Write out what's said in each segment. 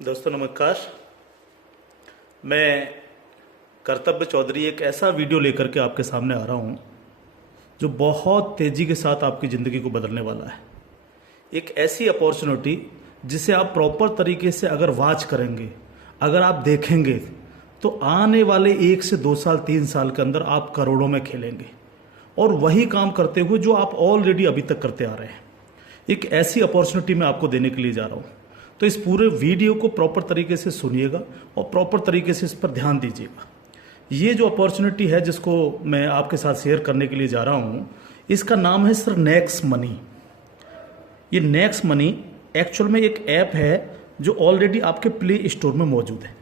दोस्तों नमस्कार। मैं कर्तव्य चौधरी एक ऐसा वीडियो लेकर के आपके सामने आ रहा हूँ जो बहुत तेज़ी के साथ आपकी ज़िंदगी को बदलने वाला है। एक ऐसी अपॉर्चुनिटी जिसे आप प्रॉपर तरीके से अगर वॉच करेंगे, अगर आप देखेंगे तो आने वाले 1 से 2 साल 3 साल के अंदर आप करोड़ों में खेलेंगे और वही काम करते हुए जो आप ऑलरेडी अभी तक करते आ रहे हैं। एक ऐसी अपॉर्चुनिटी मैं आपको देने के लिए जा रहा हूँ, तो इस पूरे वीडियो को प्रॉपर तरीके से सुनिएगा और प्रॉपर तरीके से इस पर ध्यान दीजिएगा। ये जो अपॉर्चुनिटी है जिसको मैं आपके साथ शेयर करने के लिए जा रहा हूँ, इसका नाम है सर नेक्स्ट मनी। ये नेक्स्ट मनी एक्चुअल में एक ऐप है जो ऑलरेडी आपके प्ले स्टोर में मौजूद है।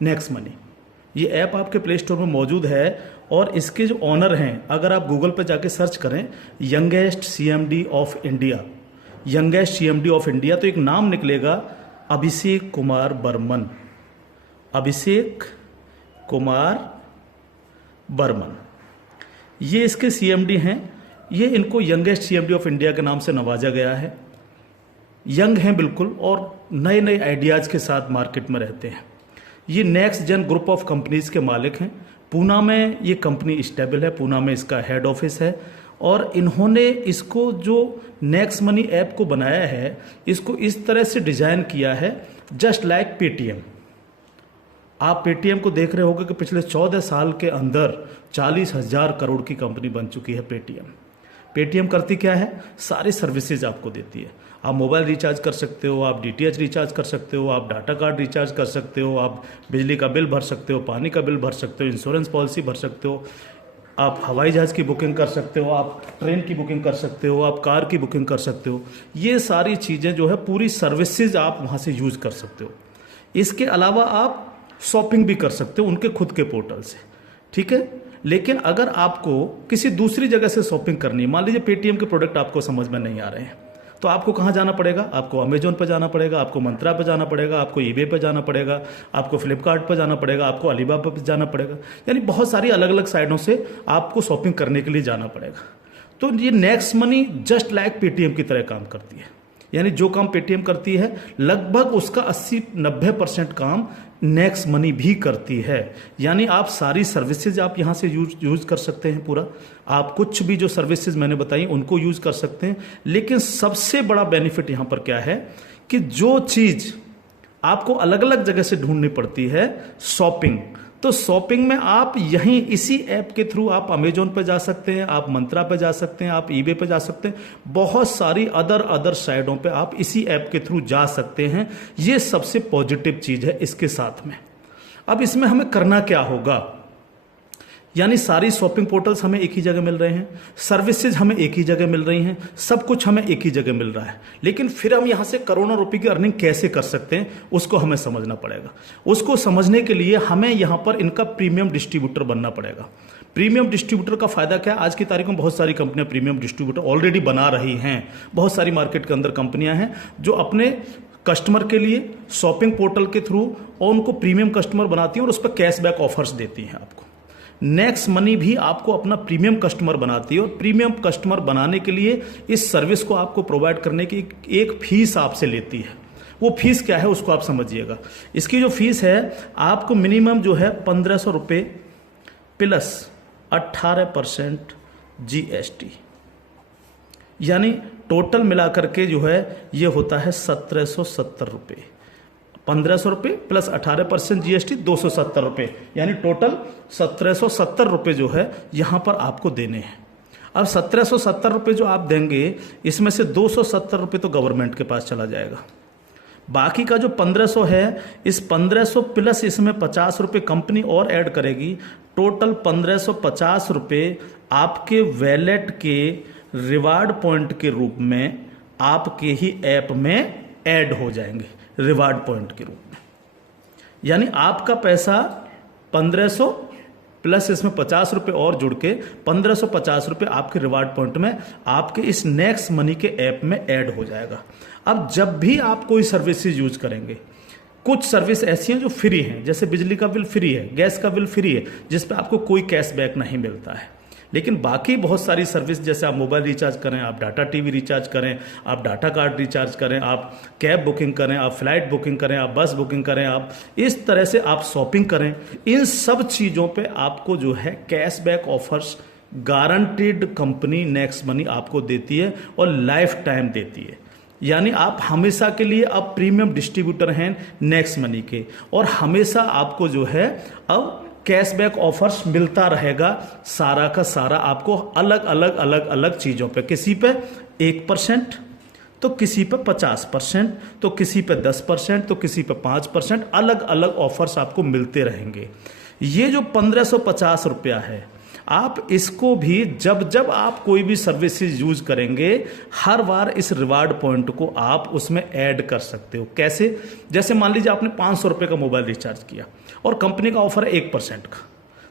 नेक्स्ट मनी ये ऐप आपके प्ले स्टोर में मौजूद है और इसके जो ऑनर हैं, अगर आप गूगल पर जाके सर्च करें youngest CMD of India, youngest CMD of India, तो एक नाम निकलेगा अभिषेक कुमार बर्मन। अभिषेक कुमार बर्मन ये इसके सीएमडी हैं। ये इनको यंगेस्ट सीएमडी ऑफ इंडिया के नाम से नवाजा गया है। यंग हैं बिल्कुल और नए नए आइडियाज़ के साथ मार्केट में रहते हैं। ये next gen group of companies के मालिक हैं। पूना में ये कंपनी स्टेबल है, पूना में इसका हेड ऑफिस है और इन्होंने इसको जो नेक्स्ट मनी ऐप को बनाया है, इसको इस तरह से डिज़ाइन किया है जस्ट लाइक पेटीएम। आप पेटीएम को देख रहे होंगे कि पिछले 14 साल के अंदर 40,000 करोड़ की कंपनी बन चुकी है पेटीएम। पेटीएम करती क्या है? सारी सर्विसेज आपको देती है। आप मोबाइल रिचार्ज कर सकते हो, आप डीटीएच रिचार्ज कर सकते हो, आप डाटा कार्ड रिचार्ज कर सकते हो, आप बिजली का बिल भर सकते हो, पानी का बिल भर सकते हो, इंश्योरेंस पॉलिसी भर सकते हो, आप हवाई जहाज़ की बुकिंग कर सकते हो, आप ट्रेन की बुकिंग कर सकते हो, आप कार की बुकिंग कर सकते हो। ये सारी चीज़ें जो है पूरी सर्विसेज आप वहाँ से यूज़ कर सकते हो। इसके अलावा आप शॉपिंग भी कर सकते हो उनके खुद के पोर्टल से, ठीक है। लेकिन अगर आपको किसी दूसरी जगह से शॉपिंग करनी है, मान लीजिए पेटीएम के प्रोडक्ट आपको समझ में नहीं आ रहे हैं, तो आपको कहाँ जाना पड़ेगा? आपको अमेजोन पर जाना पड़ेगा, आपको मंत्रा पर जाना पड़ेगा, आपको ईबे पर जाना पड़ेगा, आपको फ्लिपकार्ट पर जाना पड़ेगा, आपको अलीबाबा पर जाना पड़ेगा। यानी बहुत सारी अलग अलग साइटों से आपको शॉपिंग करने के लिए जाना पड़ेगा। तो ये next money just like Paytm की तरह काम करती है। यानी जो काम पेटीएम करती है लगभग उसका 80-90% काम नेक्स्ट मनी भी करती है। यानी आप सारी सर्विसेज आप यहाँ से यूज कर सकते हैं पूरा। आप कुछ भी जो सर्विसेज मैंने बताई उनको यूज कर सकते हैं। लेकिन सबसे बड़ा बेनिफिट यहाँ पर क्या है कि जो चीज़ आपको अलग अलग जगह से ढूंढनी पड़ती है, शॉपिंग, तो शॉपिंग में आप यहीं इसी ऐप के थ्रू आप अमेजोन पे जा सकते हैं, आप मंत्रा पे जा सकते हैं, आप ईबे पे जा सकते हैं, बहुत सारी अदर साइटों पे आप इसी ऐप के थ्रू जा सकते हैं। ये सबसे पॉजिटिव चीज़ है इसके साथ में। अब इसमें हमें करना क्या होगा? यानी सारी शॉपिंग पोर्टल्स हमें एक ही जगह मिल रहे हैं, सर्विसेज हमें एक ही जगह मिल रही हैं, सब कुछ हमें एक ही जगह मिल रहा है। लेकिन फिर हम यहाँ से करोड़ों रुपए की अर्निंग कैसे कर सकते हैं उसको हमें समझना पड़ेगा। उसको समझने के लिए हमें यहाँ पर इनका प्रीमियम डिस्ट्रीब्यूटर बनना पड़ेगा। प्रीमियम डिस्ट्रीब्यूटर का फायदा क्या है? आज की तारीख में बहुत सारी कंपनियां प्रीमियम डिस्ट्रीब्यूटर ऑलरेडी बना रही हैं। बहुत सारी मार्केट के अंदर कंपनियां हैं जो अपने कस्टमर के लिए शॉपिंग पोर्टल के थ्रू और उनको प्रीमियम कस्टमर बनाती हैं और उस पर कैशबैक ऑफर्स देती हैं आपको। नेक्स्ट मनी भी आपको अपना प्रीमियम कस्टमर बनाती है और प्रीमियम कस्टमर बनाने के लिए इस सर्विस को आपको प्रोवाइड करने की एक फीस आपसे लेती है। वो फीस क्या है उसको आप समझिएगा। इसकी जो फीस है आपको मिनिमम जो है 1,500 रुपये प्लस 18% GST, यानी टोटल मिलाकर के जो है ये होता है 1,770 रुपये। 1,500 रुपये प्लस 18% GST 270 रुपये, यानी टोटल 1,770 रुपये जो है यहाँ पर आपको देने हैं। अब 1,770 रुपये जो आप देंगे, इसमें से 270 रुपये तो गवर्नमेंट के पास चला जाएगा। बाकी का जो 1,500 है, इस 1,500 प्लस इसमें 50 रुपये कंपनी और ऐड करेगी। टोटल 1,550 रुपये आपके वैलेट के रिवार्ड पॉइंट के रूप में आपके ही ऐप में ऐड हो जाएंगे, रिवार्ड पॉइंट के रूप में। यानी आपका पैसा 1,500 प्लस इसमें 50 रुपये और जुड़ के 1,550 रुपये आपके रिवार्ड पॉइंट में आपके इस नेक्स्ट मनी के ऐप में ऐड हो जाएगा। अब जब भी आप कोई सर्विसेज यूज करेंगे, कुछ सर्विस ऐसी हैं जो फ्री हैं, जैसे बिजली का बिल फ्री है, गैस का बिल फ्री है, जिस पे आपको कोई कैशबैक नहीं मिलता है। लेकिन बाकी बहुत सारी सर्विस, जैसे आप मोबाइल रिचार्ज करें, आप डाटा टीवी रिचार्ज करें, आप डाटा कार्ड रिचार्ज करें, आप कैब बुकिंग करें, आप फ्लाइट बुकिंग करें, आप बस बुकिंग करें, आप इस तरह से आप शॉपिंग करें, इन सब चीज़ों पे आपको जो है cashback offers guaranteed company next money आपको देती है और लाइफ टाइम देती है। यानी आप हमेशा के लिए अब प्रीमियम डिस्ट्रीब्यूटर हैं नेक्स्ट मनी के, और हमेशा आपको जो है अब कैशबैक ऑफर्स मिलता रहेगा, सारा का सारा आपको अलग अलग अलग अलग चीज़ों पे, किसी पे 1%, तो किसी पे 50%, तो किसी पे 10%, तो किसी पे 5%, अलग अलग ऑफर्स आपको मिलते रहेंगे। ये जो 1550 रुपया है, आप इसको भी जब जब आप कोई भी सर्विसेज यूज करेंगे, हर बार इस रिवार्ड पॉइंट को आप उसमें ऐड कर सकते हो। कैसे? जैसे मान लीजिए आपने 500 रुपये का मोबाइल रिचार्ज किया और कंपनी का ऑफर है 1% का,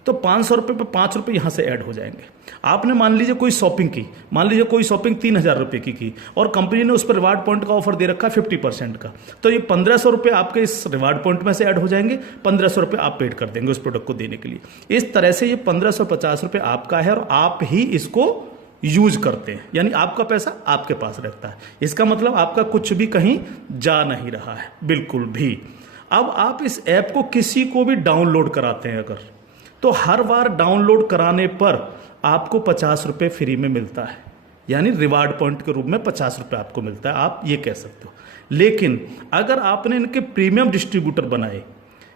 तो 500 रुपये पे 5 रुपये यहाँ से ऐड हो जाएंगे। आपने मान लीजिए कोई शॉपिंग की, मान लीजिए कोई शॉपिंग 3000 रुपये की और कंपनी ने उस पर रिवार्ड पॉइंट का ऑफर दे रखा है 50% का, तो ये 1500 रुपये आपके इस रिवार्ड पॉइंट में से ऐड हो जाएंगे, 1500 रुपये आप पेड कर देंगे उस प्रोडक्ट को देने के लिए। इस तरह से ये 1550 रुपये आपका है और आप ही इसको यूज करते हैं, यानी आपका पैसा आपके पास रहता है। इसका मतलब आपका कुछ भी कहीं जा नहीं रहा है, बिल्कुल भी। अब आप इस ऐप को किसी को भी डाउनलोड कराते हैं अगर, तो हर बार डाउनलोड कराने पर आपको 50 रुपये फ्री में मिलता है, यानी रिवार्ड पॉइंट के रूप में 50 रुपये आपको मिलता है, आप ये कह सकते हो। लेकिन अगर आपने इनके प्रीमियम डिस्ट्रीब्यूटर बनाए,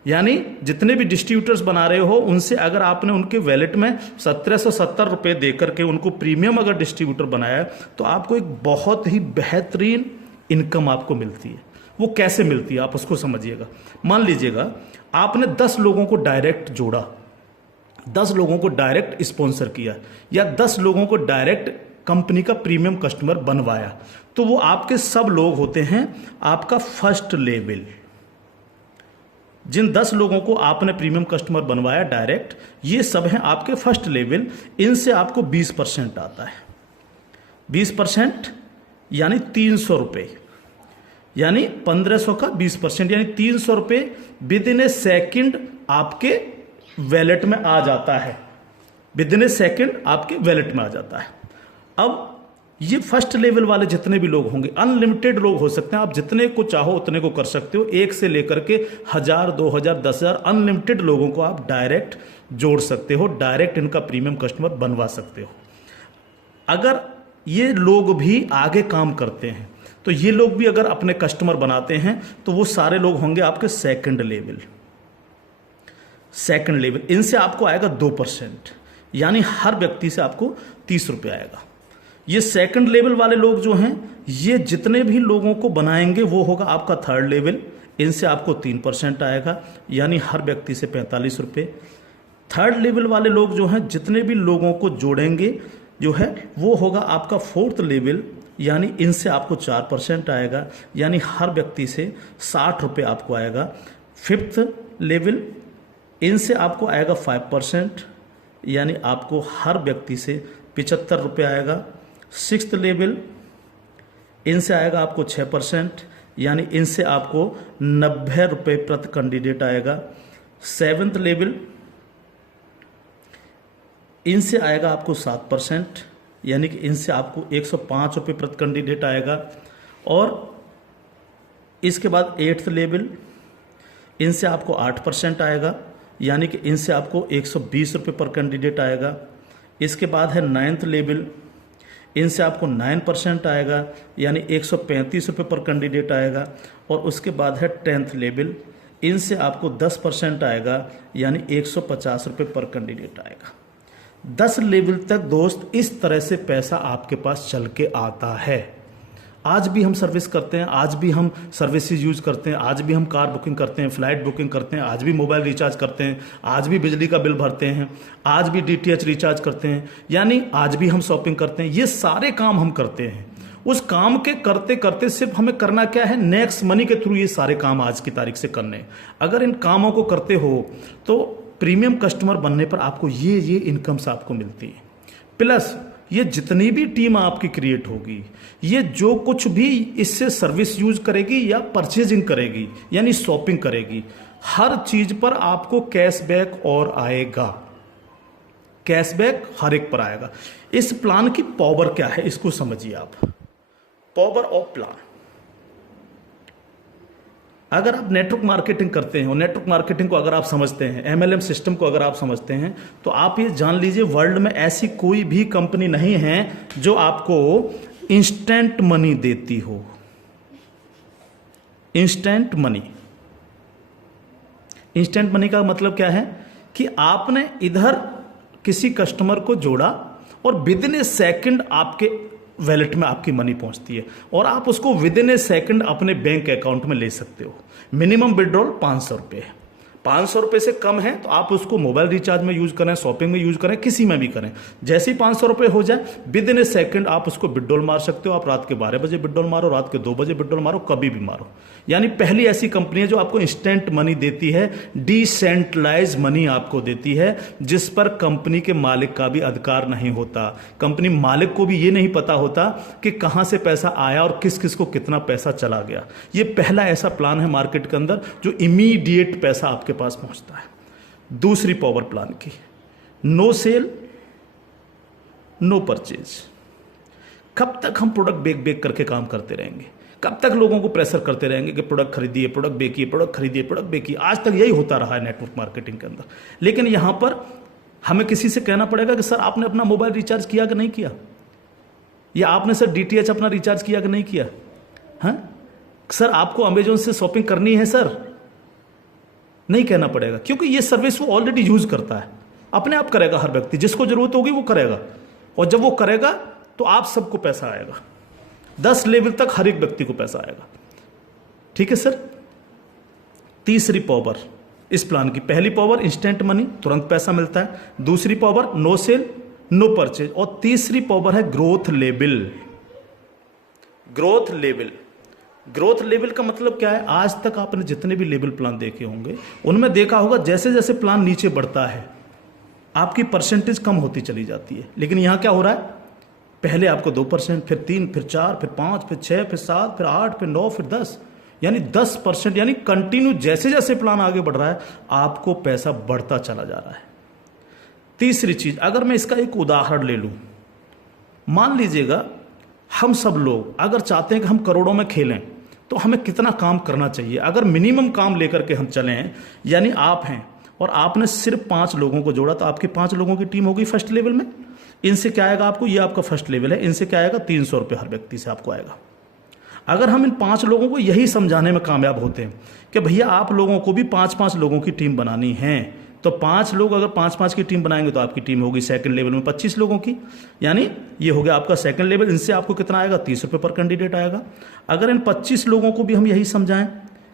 यानी जितने भी डिस्ट्रीब्यूटर्स बना रहे हो उनसे अगर आपने उनके वैलेट में 1770 रुपये दे करके उनको प्रीमियम अगर डिस्ट्रीब्यूटर बनाया, तो आपको एक बहुत ही बेहतरीन इनकम आपको मिलती है। वो कैसे मिलती है आप उसको समझिएगा। मान लीजिएगा आपने 10 लोगों को डायरेक्ट जोड़ा, 10 लोगों को डायरेक्ट स्पॉन्सर किया, या 10 लोगों को डायरेक्ट कंपनी का प्रीमियम कस्टमर बनवाया, तो वो आपके सब लोग होते हैं आपका फर्स्ट लेवल। जिन 10 लोगों को आपने प्रीमियम कस्टमर बनवाया डायरेक्ट, ये सब हैं आपके फर्स्ट लेवल। इनसे आपको 20% आता है। 20% यानी 300 रुपये, यानी 1500 का 20%, यानी 300 रुपये विद इन ए सेकेंड आपके वैलेट में आ जाता है। विद इन ए सेकेंड आपके वैलेट में आ जाता है। अब ये फर्स्ट लेवल वाले जितने भी लोग होंगे, अनलिमिटेड लोग हो सकते हैं, आप जितने को चाहो उतने को कर सकते हो, 1 से लेकर के 1000, 2000, 10,000 अनलिमिटेड लोगों को आप डायरेक्ट जोड़ सकते हो, डायरेक्ट इनका प्रीमियम कस्टमर बनवा सकते हो। अगर ये लोग भी आगे काम करते हैं, तो ये लोग भी अगर अपने कस्टमर बनाते हैं, तो वो सारे लोग होंगे आपके सेकंड लेवल। सेकंड लेवल, इनसे आपको आएगा 2%, यानी हर व्यक्ति से आपको 30 रुपये आएगा। ये सेकंड लेवल वाले लोग जो हैं, ये जितने भी लोगों को बनाएंगे वो होगा आपका थर्ड लेवल। इनसे आपको 3% आएगा, यानी हर व्यक्ति से 45 रुपये। थर्ड लेवल वाले लोग जो हैं, जितने भी लोगों को जोड़ेंगे जो है, वो होगा आपका फोर्थ लेवल, यानी इनसे आपको 4% आएगा, यानी हर व्यक्ति से 60 रुपये आपको आएगा। फिफ्थ लेवल, इनसे आपको आएगा 5%, यानी आपको हर व्यक्ति से 75 रुपये आएगा। सिक्स्थ लेवल, इनसे आएगा आपको 6%, यानी इनसे आपको 90 रुपये प्रति कैंडिडेट आएगा। सेवन्थ लेवल, इनसे आएगा आपको 7%, यानी कि इनसे आपको 105 रुपये प्रति कैंडिडेट आएगा। और इसके बाद 8th लेवल, इनसे आपको 8% आएगा, यानी कि इनसे आपको 120 रुपये पर कैंडिडेट आएगा। इसके बाद है 9th लेवल, इनसे आपको 9% आएगा, यानी 135 रुपये पर कैंडिडेट आएगा। और उसके बाद है 10th लेवल, इनसे आपको 10% आएगा, यानी 150 रुपये पर कैंडिडेट आएगा। 10 लेवल तक दोस्त इस तरह से पैसा आपके पास चल के आता है। आज भी हम सर्विस करते हैं, आज भी हम सर्विसेज यूज करते हैं, आज भी हम कार बुकिंग करते हैं, फ्लाइट बुकिंग करते हैं, आज भी मोबाइल रिचार्ज करते हैं, आज भी बिजली का बिल भरते हैं, आज भी DTH रिचार्ज करते हैं, यानी आज भी हम शॉपिंग करते हैं। ये सारे काम हम करते हैं। उस काम के करते करते सिर्फ हमें करना क्या है, नेक्स्ट मनी के थ्रू ये सारे काम आज की तारीख से करने हैं। अगर इन कामों को करते हो तो प्रीमियम कस्टमर बनने पर आपको ये इनकम्स आपको मिलती है। प्लस ये जितनी भी टीम आपकी क्रिएट होगी, ये जो कुछ भी इससे सर्विस यूज करेगी या परचेजिंग करेगी, यानी शॉपिंग करेगी, हर चीज पर आपको कैशबैक और आएगा। कैशबैक हर एक पर आएगा। इस प्लान की पावर क्या है इसको समझिए आप। पावर ऑफ प्लान, अगर आप नेटवर्क मार्केटिंग करते हैं और नेटवर्क मार्केटिंग को अगर आप समझते हैं, एमएलएम सिस्टम को अगर आप समझते हैं, तो आप ये जान लीजिए वर्ल्ड में ऐसी कोई भी कंपनी नहीं है जो आपको इंस्टेंट मनी देती हो। इंस्टेंट मनी, इंस्टेंट मनी का मतलब क्या है कि आपने इधर किसी कस्टमर को जोड़ा और विद इन ए सेकेंड आपके वैलेट में आपकी मनी पहुंचती है और आप उसको विद इन ए सेकेंड अपने बैंक अकाउंट में ले सकते हो। मिनिमम विड्रॉल 500 रुपये, 500 रुपये से कम है तो आप उसको मोबाइल रिचार्ज में यूज करें, शॉपिंग में यूज करें, किसी में भी करें। जैसे ही 500 रुपये हो जाए विद इन ए सेकेंड आप उसको विड्रॉल मार सकते हो। आप रात के 12 बजे विड्रॉल मारो, रात के 2 बजे विड्रॉल मारो, कभी भी मारो। यानी पहली ऐसी कंपनी है जो आपको इंस्टेंट मनी देती है, डिसेंट्रलाइज मनी आपको देती है, जिस पर कंपनी के मालिक का भी अधिकार नहीं होता। कंपनी मालिक को भी ये नहीं पता होता कि कहां से पैसा आया और किस किस को कितना पैसा चला गया। ये पहला ऐसा प्लान है मार्केट के अंदर जो इमीडिएट पैसा आपके पास पहुंचता है। दूसरी पावर प्लान की, नो सेल नो परचेज। कब तक हम प्रोडक्ट बेक बेक करके काम करते रहेंगे? कब तक लोगों को प्रेशर करते रहेंगे कि प्रोडक्ट खरीदिए, प्रोडक्ट बेचिए, प्रोडक्ट खरीदिए, प्रोडक्ट बेचिए? आज तक यही होता रहा है नेटवर्क मार्केटिंग के अंदर। लेकिन यहां पर हमें किसी से कहना पड़ेगा कि सर आपने अपना मोबाइल रिचार्ज किया कि नहीं किया, या आपने सर डीटीएच अपना रिचार्ज किया कि नहीं किया, हाँ सर आपको अमेजोन से शॉपिंग करनी है सर, नहीं कहना पड़ेगा, क्योंकि ये सर्विस वो ऑलरेडी यूज करता है। अपने आप करेगा, हर व्यक्ति जिसको जरूरत होगी वो करेगा, और जब वो करेगा तो आप सबको पैसा आएगा। 10 लेवल तक हर एक व्यक्ति को पैसा आएगा। ठीक है सर। तीसरी पावर इस प्लान की, पहली पावर इंस्टेंट मनी, तुरंत पैसा मिलता है। दूसरी power no sell no purchase, और तीसरी पावर है growth level. Growth level, growth level का मतलब क्या है? आज तक आपने जितने भी लेवल प्लान देखे होंगे उनमें देखा होगा जैसे जैसे प्लान नीचे बढ़ता है आपकी परसेंटेज कम होती चली जाती है। लेकिन यहां क्या हो रहा है? पहले आपको 2%, फिर 3, फिर 4, फिर 5, फिर 6, फिर 7, फिर 8, फिर 9, फिर 10, यानी 10%, यानी कंटिन्यू जैसे जैसे प्लान आगे बढ़ रहा है आपको पैसा बढ़ता चला जा रहा है। तीसरी चीज, अगर मैं इसका एक उदाहरण ले लूं, मान लीजिएगा हम सब लोग अगर चाहते हैं कि हम करोड़ों में खेलें तो हमें कितना काम करना चाहिए? अगर मिनिमम काम लेकर के हम चलें, यानी आप हैं और आपने सिर्फ 5 लोगों को जोड़ा तो आपकी 5 लोगों की टीम होगी फर्स्ट लेवल में। इनसे क्या आएगा आपको? ये आपका फर्स्ट लेवल है, इनसे क्या आएगा? 300 रुपये हर व्यक्ति से आपको आएगा। अगर हम इन 5 लोगों को यही समझाने में कामयाब होते हैं कि भैया आप लोगों को भी 5-5 लोगों की टीम बनानी है, तो 5 लोग अगर 5-5 की टीम बनाएंगे तो आपकी टीम होगी सेकंड लेवल में 25 लोगों की, यानी ये हो गया आपका सेकंड लेवल। इनसे आपको कितना आएगा? 30 रुपये पर कैंडिडेट आएगा। अगर इन 25 लोगों को भी हम यही समझाएं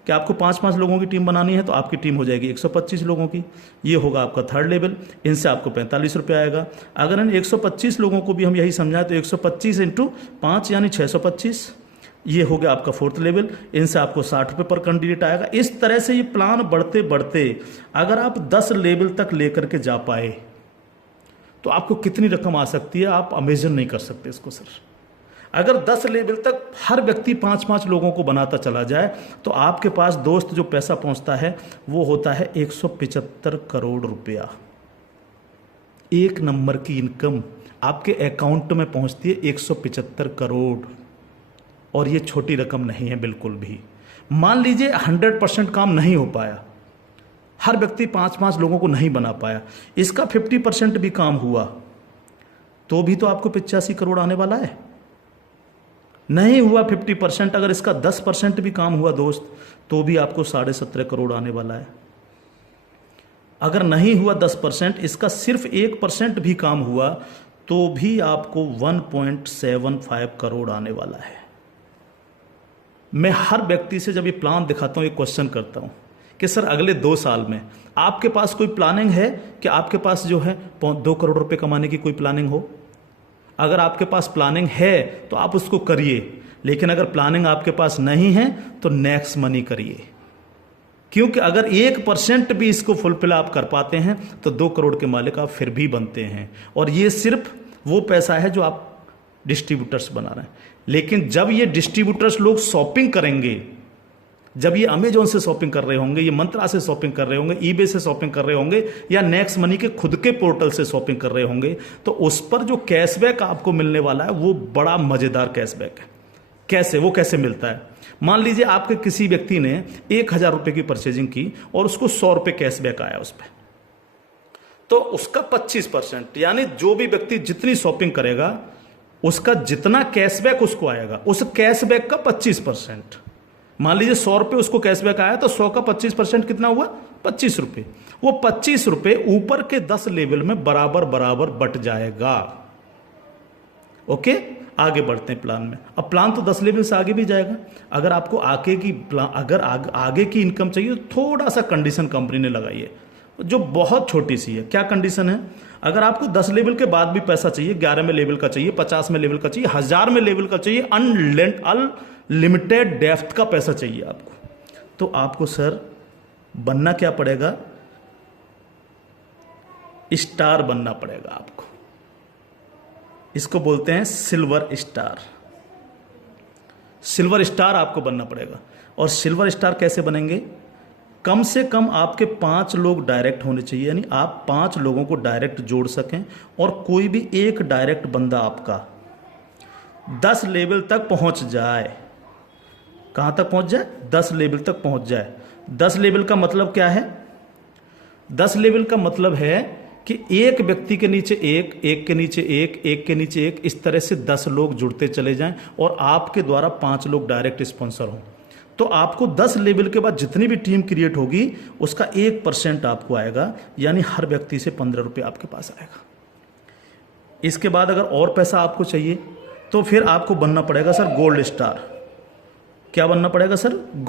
कि आपको 5-5 लोगों की टीम बनानी है तो आपकी टीम हो जाएगी 125 लोगों की, ये होगा आपका थर्ड लेवल। इनसे आपको 45 रुपये आएगा। अगर इन 125 लोगों को भी हम यही समझाएं तो 125 × 5 यानी 625, ये हो गया आपका फोर्थ लेवल। इनसे आपको 60 रुपये पर कैंडिडेट आएगा। इस तरह से ये प्लान बढ़ते बढ़ते अगर आप 10 लेवल तक लेकर के जा पाए तो आपको कितनी रकम आ सकती है आप इमेजिन नहीं कर सकते इसको सर। अगर 10 लेवल तक हर व्यक्ति 5-5 लोगों को बनाता चला जाए तो आपके पास दोस्त जो पैसा पहुंचता है वो होता है 175 करोड़ रुपया। एक नंबर की इनकम आपके अकाउंट में पहुंचती है 175 करोड़, और ये छोटी रकम नहीं है बिल्कुल भी। मान लीजिए 100% काम नहीं हो पाया, हर व्यक्ति 5-5 लोगों को नहीं बना पाया, इसका 50% भी काम हुआ तो भी तो आपको 85 करोड़ आने वाला है। नहीं हुआ 50%, अगर इसका 10% भी काम हुआ दोस्त तो भी आपको 17.5 करोड़ आने वाला है। अगर नहीं हुआ 10%, इसका सिर्फ 1% भी काम हुआ तो भी आपको 1.75 करोड़ आने वाला है। मैं हर व्यक्ति से जब ये प्लान दिखाता हूँ ये क्वेश्चन करता हूँ कि सर अगले 2 साल में आपके पास कोई प्लानिंग है कि आपके पास जो है 2 करोड़ रुपए कमाने की कोई प्लानिंग हो? अगर आपके पास प्लानिंग है तो आप उसको करिए, लेकिन अगर प्लानिंग आपके पास नहीं है तो नेक्स्ट मनी करिए, क्योंकि अगर 1% भी इसको फुलफिल आप कर पाते हैं तो 2 करोड़ के मालिक आप फिर भी बनते हैं। और ये सिर्फ वो पैसा है जो आप डिस्ट्रीब्यूटर्स बना रहे हैं। लेकिन जब ये डिस्ट्रीब्यूटर्स लोग शॉपिंग करेंगे जब ये अमेजोन से शॉपिंग कर रहे होंगे, ये मंत्रा से शॉपिंग कर रहे होंगे, ईबे से शॉपिंग कर रहे होंगे, या नेक्स्ट मनी के खुद के पोर्टल से शॉपिंग कर रहे होंगे, तो उस पर जो कैशबैक आपको मिलने वाला है वो बड़ा मजेदार कैशबैक है। कैसे, वो कैसे मिलता है? मान लीजिए आपके किसी व्यक्ति ने 1,000 रुपए की परचेजिंग की और उसको 100 रुपए कैशबैक आया उस पर, तो उसका 25%, यानी जो भी व्यक्ति जितनी शॉपिंग करेगा उसका जितना कैशबैक उसको आएगा, उस कैशबैक का 25%। मान लीजिए 100 रुपए उसको कैशबैक आया, तो 100 का 25% कितना हुआ? 25 रुपए। वो 25 रुपए ऊपर के 10 लेवल में बराबर बराबर बट जाएगा। ओके, आगे बढ़ते हैं प्लान में। अब प्लान तो 10 लेवल से आगे भी जाएगा। अगर आपको आगे की इनकम चाहिए तो थोड़ा सा कंडीशन कंपनी ने लगाई है, जो बहुत छोटी सी है। क्या कंडीशन है? अगर आपको 10 लेवल के बाद भी पैसा चाहिए, 11 में लेवल का चाहिए, 50 में लेवल का चाहिए, 1000 में लेवल का चाहिए, अनलिमिटेड डेप्थ का पैसा चाहिए आपको, तो आपको सर बनना क्या पड़ेगा? स्टार बनना पड़ेगा आपको। इसको बोलते हैं सिल्वर स्टार। सिल्वर स्टार आपको बनना पड़ेगा। और सिल्वर स्टार कैसे बनेंगे? कम से कम आपके 5 लोग डायरेक्ट होने चाहिए, यानी आप 5 लोगों को डायरेक्ट जोड़ सकें, और कोई भी एक डायरेक्ट बंदा आपका 10 लेवल तक पहुंच जाए। कहां तक पहुंच जाए? 10 लेवल तक पहुंच जाए। 10 लेवल का मतलब क्या है? 10 लेवल का मतलब है कि एक व्यक्ति के नीचे एक, एक के नीचे एक, एक के नीचे एक, इस तरह से 10 लोग जुड़ते चले जाएं और आपके द्वारा 5 लोग डायरेक्ट स्पॉन्सर हों। तो आपको 10 लेवल के बाद जितनी भी टीम क्रिएट होगी उसका 1% आपको आएगा, यानी हर व्यक्ति से 15 रुपये आपके पास आएगा। इसके बाद अगर और पैसा आपको चाहिए तो फिर आपको बनना पड़ेगा सर गोल्ड स्टार। क्या बनना पड़ेगा सर? गोल्ड